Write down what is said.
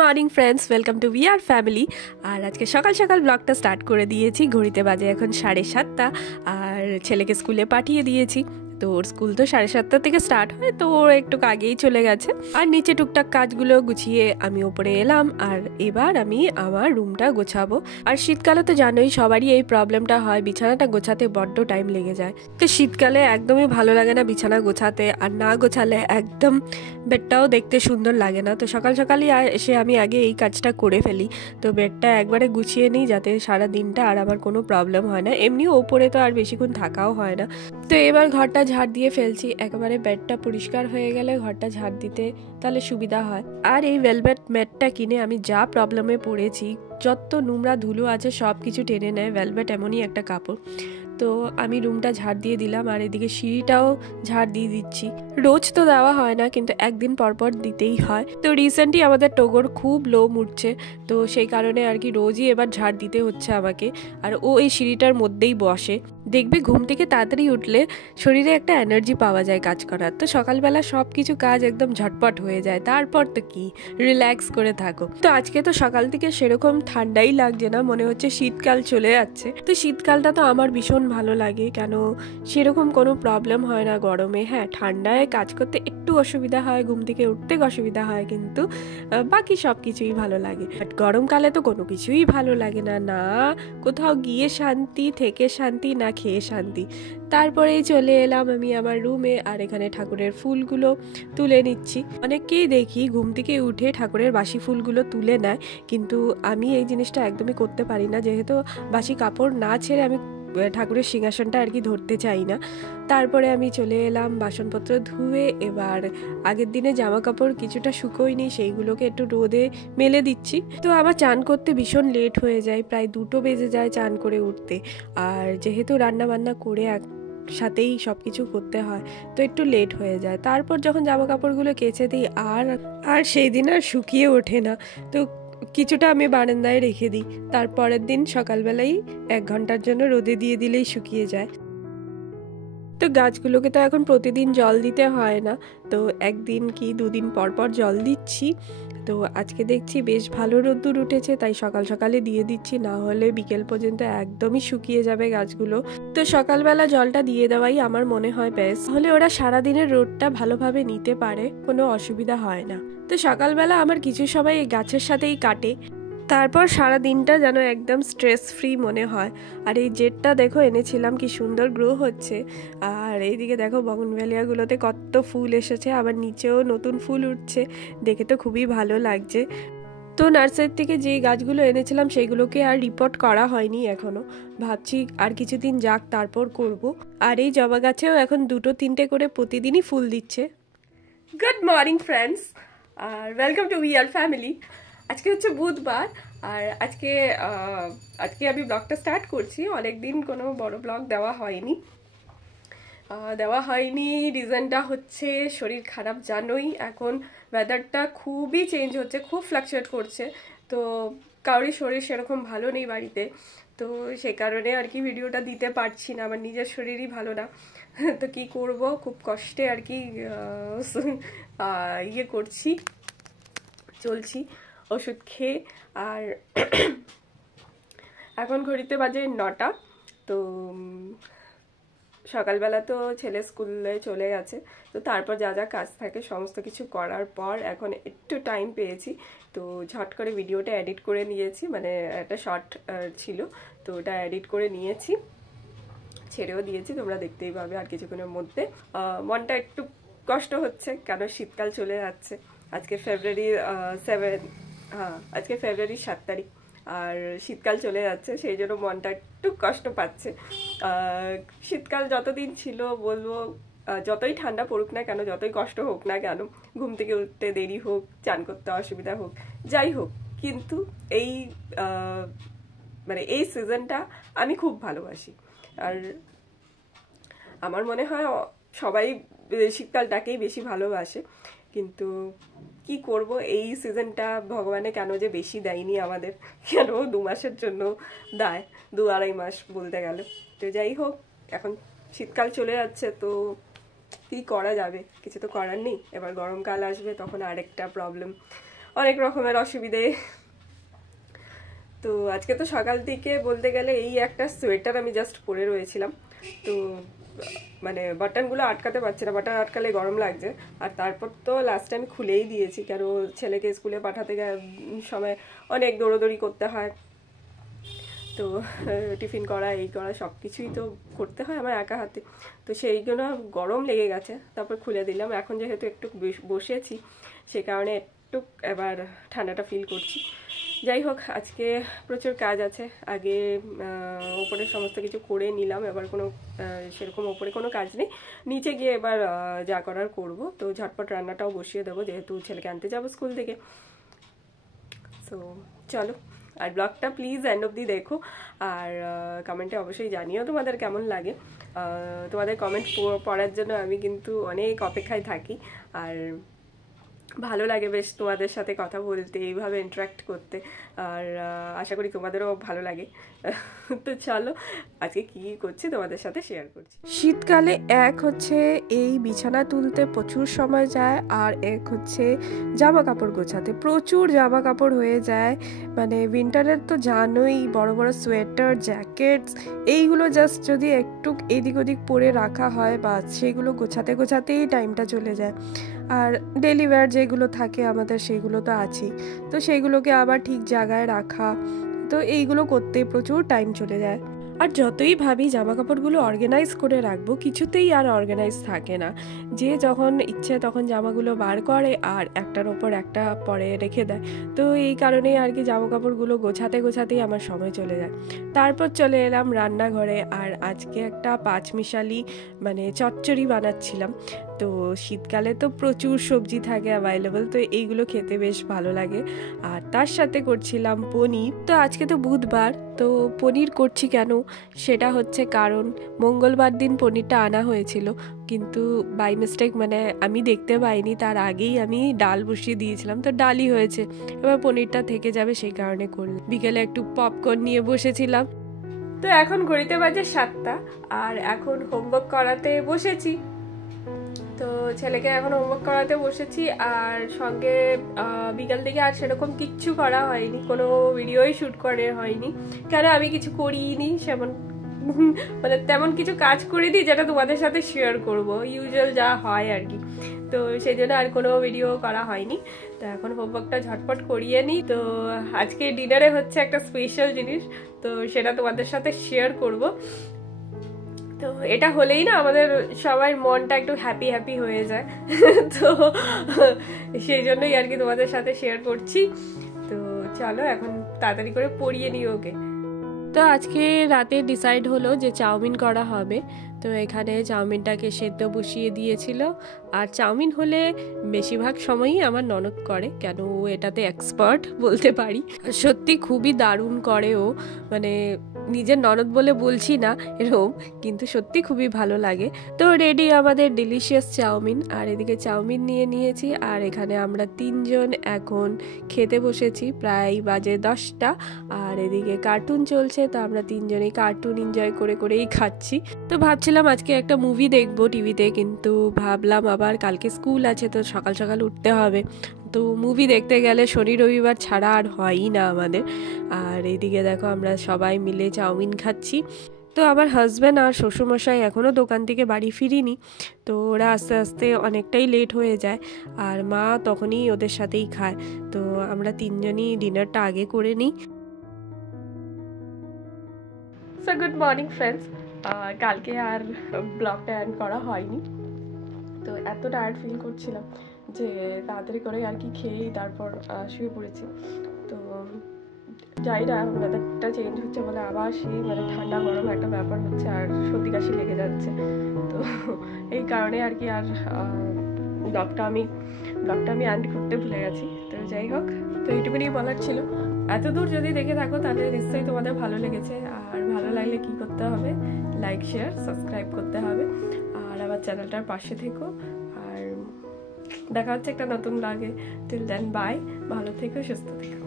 Morning friends, welcome to we are family. আর আজকে সকাল সকাল ব্লগটা স্টার্ট করে দিয়েছি। ঘড়িতে বাজে এখন 7:30 আর ছেলেকে স্কুলে পাঠিয়ে দিয়েছি। তো ওর স্কুল তো 7:30 থেকে স্টার্ট হয়, তো ওর একটু আগেই চলে গেছে। আর নিচে টুকটাক কাজগুলো গুছিয়ে আমি ওপরে এলাম। আর এবার আমি আমার রুমটা গোছাবো। আর শীতকালে তো জানোই সবারই এই প্রবলেমটা হয়, বিছানাটা গোছাতে বড্ড টাইম লেগে যায়। তো শীতকালে একদমই ভালো লাগে না বিছানা গোছাতে, আর না গোছালে একদম বেডটাও দেখতে সুন্দর লাগে না। তো সকাল সকালই এসে আমি আগে এই কাজটা করে ফেলি। তো বেডটা একবারে গুছিয়ে নিই যাতে সারা দিনটা আর আমার কোনো প্রবলেম হয় না। এমনি ওপরে তো আর বেশিক্ষণ থাকাও হয় না। তো এবার ঘরটা ঝাড় দিয়ে ফেলছি। একেবারে বেডটা পরিষ্কার হয়ে গেলে ঘরটা ঝাড় দিতে তাহলে সুবিধা হয়। আর এই ভেলভেট ম্যাটটা কিনে আমি যা প্রবলেমে পড়েছি, যত নোংরা ধুলো আছে সব কিছু টেনে নেয়। ভেলভেট এমনই একটা কাপড়। তো আমি রুমটা ঝাড় দিয়ে দিলাম, আর এদিকে সিঁড়িটাও ঝাড় দিয়ে দিচ্ছি। রোজ তো দেওয়া হয় না, কিন্তু একদিন পর পর দিতেই হয়। তো রিসেন্টলি আমাদের টোগর খুব লো মুড়ছে, তো সেই কারণে আর কি রোজই এবার ঝাড় দিতে হচ্ছে আমাকে। আর ও এই সিঁড়িটার মধ্যেই বসে। দেখবে ঘুম থেকে তাড়াতাড়ি উঠলে শরীরে একটা এনার্জি পাওয়া যায় কাজ করার। তো সকালবেলা সব কিছু কাজ একদম ঝটপট হয়ে যায়, তারপর তো কি রিল্যাক্স করে থাকো। তো আজকে তো সকাল থেকে সেরকম ঠান্ডাই লাগছে না, মনে হচ্ছে শীতকাল চলে যাচ্ছে। তো শীতকালটা তো আমার ভীষণ ভালো লাগে, কেন সেরকম কোনো প্রবলেম হয় না গরমে। হ্যাঁ, ঠান্ডায় কাজ করতে একটু অসুবিধা হয়, ঘুম থেকে উঠতে অসুবিধা হয়, কিন্তু বাকি সব কিছুই ভালো লাগে। বাট গরমকালে তো কোনো কিছুই ভালো লাগে না, না কোথাও গিয়ে শান্তি, থেকে শান্তি, না খেয়ে শান্তি। তারপরেই চলে এলাম আমি আমার রুমে, আর এখানে ঠাকুরের ফুলগুলো তুলে নিচ্ছি। অনেককেই দেখি ঘুম থেকে উঠে ঠাকুরের বাসি ফুলগুলো তুলে নেয়, কিন্তু আমি এই জিনিসটা একদমই করতে পারি না, যেহেতু বাসি কাপড় না ছেড়ে আমি ঠাকুরের সিংহাসনটা আর কি ধরতে চাই না। তারপরে আমি চলে এলাম বাসনপত্র ধুয়ে। এবার আগের দিনে জামা কাপড় কিছুটা শুকোয়নি, সেইগুলোকে একটু রোদে মেলে দিচ্ছি। তো আবার চান করতে ভীষণ লেট হয়ে যায়, প্রায় 2টো বেজে যায় চান করে উঠতে। আর যেহেতু রান্না বান্না করে সাথেই সব কিছু করতে হয়, তো একটু লেট হয়ে যায়। তারপর যখন জামা কাপড়গুলো কেচে দিই আর সেই দিন আর শুকিয়ে ওঠে না, তো কিছুটা আমি বারান্দায় রেখে দিই। তারপরের দিন সকালবেলাই 1 ঘন্টার জন্য রোদে দিয়ে দিলেই শুকিয়ে যায়। তো গাছগুলোকে তো এখন প্রতিদিন জল দিতে হয় না, তো 1 দিন কি 2 দিন পর পর জল দিচ্ছি। তো আজকে দেখছি বেশ ভালো রোদ্দুর উঠেছে, তাই সকাল সকালে দিয়ে দিচ্ছি, না হলে বিকেল পর্যন্ত একদমই শুকিয়ে যাবে গাছগুলো। তো সকালবেলা জলটা দিয়ে দেওয়াই আমার মনে হয় বেশ, হলে ওরা সারাদিনের রোদটা ভালোভাবে নিতে পারে, কোনো অসুবিধা হয় না। তো সকালবেলা আমার কিছু সময় এই গাছের সাথেই কাটে, তারপর সারা দিনটা যেন একদম স্ট্রেস ফ্রি মনে হয়। আর এই জেটটা দেখো এনেছিলাম, কি সুন্দর গ্রো হচ্ছে। আর এইদিকে দেখো বগনভেলিয়াগুলোতে কত ফুল এসেছে, আবার নিচেও নতুন ফুল উঠছে, দেখে তো খুবই ভালো লাগছে। তো নার্সারি থেকে যে গাছগুলো এনেছিলাম সেইগুলোকে আর রিপোর্ট করা হয়নি এখনো, ভাবছি আর কিছুদিন যাক তারপর করব। আর এই জবা গাছেও এখন 2-3টে করে প্রতিদিনই ফুল দিচ্ছে। গুড মর্নিং ফ্রেন্ডস, আর welcome to we are family. আজকে হচ্ছে বুধবার, আর আজকে আমি ব্লগটা স্টার্ট করছি। অনেকদিন কোনো বড় ব্লগ দেওয়া হয়নি। রিজনটা হচ্ছে শরীর খারাপ, জানোই এখন ওয়েদারটা খুবই চেঞ্জ হচ্ছে, খুব ফ্লাকচুয়েট করছে। তো কারোরই শরীর সেরকম ভালো নেই বাড়িতে, তো সে কারণে আর কি ভিডিওটা দিতে পারছি না। আমার নিজের শরীরই ভালো না, তো কি করব, খুব কষ্টে আর কি চলছি ওষুধ খেয়ে। আর এখন ঘড়িতে বাজে 9টা। তো সকালবেলা তো ছেলে স্কুলে চলে গেছে, তো তারপর যা যা কাজ থাকে সমস্ত কিছু করার পর এখন একটু টাইম পেয়েছি, তো ঝট করে ভিডিওটা এডিট করে নিয়েছি। মানে একটা শর্ট ছিল, তো ওটা এডিট করে নিয়েছি, ছেড়েও দিয়েছি, তোমরা দেখতেই পাবে আর কিছুক্ষণের মধ্যে। মনটা একটু কষ্ট হচ্ছে, কেন শীতকাল চলে যাচ্ছে। আজকে ফেব্রুয়ারি 7, হ্যাঁ আজকে ফেব্রুয়ারি 7 তারিখ, আর শীতকাল চলে যাচ্ছে, সেই জন্য মনটা একটু কষ্ট পাচ্ছে। শীতকাল যতদিন ছিল বলবো, যতই ঠান্ডা পড়ুক না কেন, যতই কষ্ট হোক না কেন, ঘুম থেকে উঠতে দেরি হোক, চান করতে অসুবিধা হোক, যাই হোক, কিন্তু এই মানে এই সিজনটা আমি খুব ভালোবাসি। আর আমার মনে হয় সবাই শীতকালটাকেই বেশি ভালোবাসে, কিন্তু কি করব, এই সিজনটা ভগবানে কেন যে বেশি দেয়নি আমাদের, কেন 2 মাসের জন্য দেয়, 2-2.5 মাস বলতে গেলে। তো যাই হোক, এখন শীতকাল চলে যাচ্ছে, তো কি করা যাবে, কিছু তো করার নেই। এবার গরমকাল আসবে, তখন আরেকটা প্রবলেম অনেক রকমের অসুবিধে। তো আজকে তো সকাল থেকে বলতে গেলে এই একটা সোয়েটার আমি জাস্ট পরে রয়েছিলাম, তো মানে বাটনগুলো আটকাতে পারছি না, বাটন আটকালে গরম লাগছে। আর তারপর তো লাস্টে আমি খুলেই দিয়েছি, কেন ছেলেকে স্কুলে পাঠাতে সময় অনেক দৌড়োদৌড়ি করতে হয়, তো টিফিন করা এই করা সব কিছুই তো করতে হয় আমার একা হাতে, তো সেইগুলো গরম লেগে গেছে, তারপর খুলে দিলাম। এখন যেহেতু একটু বসেছি সে কারণে একটু এবার ঠান্ডাটা ফিল করছি। যাই হোক, আজকে প্রচুর কাজ আছে, আগে ওপরে সমস্ত কিছু করে নিলাম, এবার কোনো সেরকম ওপরে কোনো কাজ নেই, নিচে গিয়ে এবার যা করার করব। তো ঝটপট রান্নাটাও বসিয়ে দেবো, যেহেতু ছেলেকে আনতে যাবো স্কুল থেকে। সো চলো, আর ব্লগটা প্লিজ এন্ড অবধি দেখো, আর কমেন্টে অবশ্যই জানিও তোমাদের কেমন লাগে। তোমাদের কমেন্ট পড়ার জন্য আমি কিন্তু অনেক অপেক্ষায় থাকি, আর ভালো লাগে বেশ তোমাদের সাথে কথা বলতে, এইভাবে ইন্টারাক্ট করতে, আর আশা করি তোমাদেরও ভালো লাগে। তো চলো, আজকে কি করছি তোমাদের সাথে শেয়ার করছি। শীতকালে এক হচ্ছে এই বিছানা তুলতে প্রচুর সময় যায়, আর এক হচ্ছে জামা কাপড় গোছাতে প্রচুর জামা কাপড় হয়ে যায়। মানে উইন্টারের তো জানোই, বড় বড় সোয়েটার, জ্যাকেটস, এইগুলো জাস্ট যদি একটু এদিক ওদিক পরে রাখা হয় বা সেগুলো গোছাতে গোছাতেই টাইমটা চলে যায়। আর ডেলি ওয়্যার যেগুলো থাকে আমাদের সেগুলো তো আছেই, তো সেইগুলোকে আবার ঠিক জায়গায় রাখা, তো এইগুলো করতে প্রচুর টাইম চলে যায়। আর যতই ভাবি জামা কাপড়গুলো অর্গানাইজ করে রাখবো, কিছুতেই আর অর্গানাইজ থাকে না। যে যখন ইচ্ছে তখন জামাগুলো বার করে আর একটার ওপর একটা পরে রেখে দেয়, তো এই কারণেই আর কি জামা কাপড়গুলো গোছাতে গোছাতেই আমার সময় চলে যায়। তারপর চলে এলাম রান্নাঘরে, আর আজকে একটা পাঁচমিশালি মানে চচ্চড়ি বানাচ্ছিলাম। তো শীতকালে তো প্রচুর সবজি থাকে অ্যাভেলেবল, তো এইগুলো খেতে বেশ ভালো লাগে। আর তার সাথে করছিলাম পনির। তো আজকে তো বুধবার, তো পনির করছি কেন সেটা হচ্ছে কারণ মঙ্গলবার দিন পনিরটা আনা হয়েছিল, কিন্তু বাই মিস্টেক মানে আমি দেখতে পাইনি, তার আগেই আমি ডাল বসিয়ে দিয়েছিলাম, তো ডালই হয়েছে, এবার পনিরটা থেকে যাবে সেই কারণে করলাম। বিকেলে একটু পপকর্ন নিয়ে বসেছিলাম। তো এখন ঘড়িতে বাজে 7টা, আর এখন হোমওয়ার্ক করাতে বসেছি। তো ছেলেকে এখন হোমওয়ার্ক করাতে বসেছি, আর সঙ্গে বিকাল থেকে আর সেরকম কিচ্ছু করা হয়নি, কোনো ভিডিওই শ্যুট করে হয়নি, কেন আমি কিছু করিনি সেমন, মানে তেমন কিছু কাজ করে দিই যেটা তোমাদের সাথে শেয়ার করব, ইউজুয়াল যা হয় আর কি। তো সেই জন্য আর কোনো ভিডিও করা হয়নি। তো এখন হোমওয়ার্কটা ঝটপট করিয়ে নিই। তো আজকে ডিনারে হচ্ছে একটা স্পেশাল জিনিস, তো সেটা তোমাদের সাথে শেয়ার করব। তো এটা হলেই না আমাদের সবাই মনটা একটু হ্যাপি হ্যাপি হয়ে যায়, তো সেই জন্যই আর কি তোমাদের সাথে শেয়ার করছি। তো চলো এখন তাড়াতাড়ি করে পড়িয়ে নিই ওকে। তো আজকে রাতে ডিসাইড হলো যে চাউমিন করা হবে, তো এখানে চাউমিনটাকে সেদ্ধ বসিয়ে দিয়েছিল। আর চাউমিন হলে বেশিরভাগ সময়ই আমার ননদ করে, কেন ও এটাতে এক্সপার্ট বলতে পারি, সত্যি খুবই দারুণ করে ও, মানে নিজের ননদ বলে বলছি না এরকম, কিন্তু সত্যি খুবই ভালো লাগে। তো রেডি আমাদের ডিলিশিয়াস চাউমিন, আর এদিকে চাউমিন নিয়ে নিয়েছি, আর এখানে আমরা 3জন এখন খেতে বসেছি, প্রায় বাজে 10টা, আর এদিকে কার্টুন চলছে, তো আমরা 3জনেই কার্টুন এনজয় করে করেই খাচ্ছি। তো ভাবছিলাম আজকে একটা মুভি দেখবো টিভিতে, কিন্তু ভাবলাম আবার কালকে স্কুল আছে, তো সকাল সকাল উঠতে হবে, তো মুভি দেখতে গেলে শনি রবিবার ছাড়া আর হয়ই না আমাদের। আর এইদিকে দেখো আমরা সবাই মিলে চাউমিন খাচ্ছি। তো আমার হাজব্যান্ড আর শ্বশুরমশাই এখনও দোকান থেকে বাড়ি ফিরিনি, তো ওরা আস্তে আস্তে অনেকটাই লেট হয়ে যায়, আর মা তখনই ওদের সাথেই খায়, তো আমরা 3জনই ডিনারটা আগে করে নিই। সো গুড মর্নিং ফ্রেন্ডস, কালকে আর ব্লগটা এন্ড করা হয়নি, তো এত টায়ার্ড ফিল করছিলাম যে তাড়াতাড়ি করে আর কি খেয়েই তারপর শুয়ে পড়েছি। তো যাই না, ওয়েদারটা চেঞ্জ হচ্ছে বলে আবার সেই মানে ঠান্ডা গরম একটা ব্যাপার হচ্ছে, আর সর্দি কাশি লেগে যাচ্ছে, তো এই কারণে আর কি আর ব্লগটা আমি এন্ড করতে ভুলে গেছি। তো যাই হোক, তো এইটুকুনি বলার ছিল। এত দূর যদি দেখে থাকো তাহলে নিশ্চয়ই তোমাদের ভালো লেগেছে, আর ভালো লাগলে কি করতে হবে, লাইক শেয়ার সাবস্ক্রাইব করতে হবে, আর আমার চ্যানেলটার পাশে থেকো। আর দেখা হচ্ছে একটা নতুন ব্লগে। টিল দেন বাই, ভালো থেকো, সুস্থ থেকো।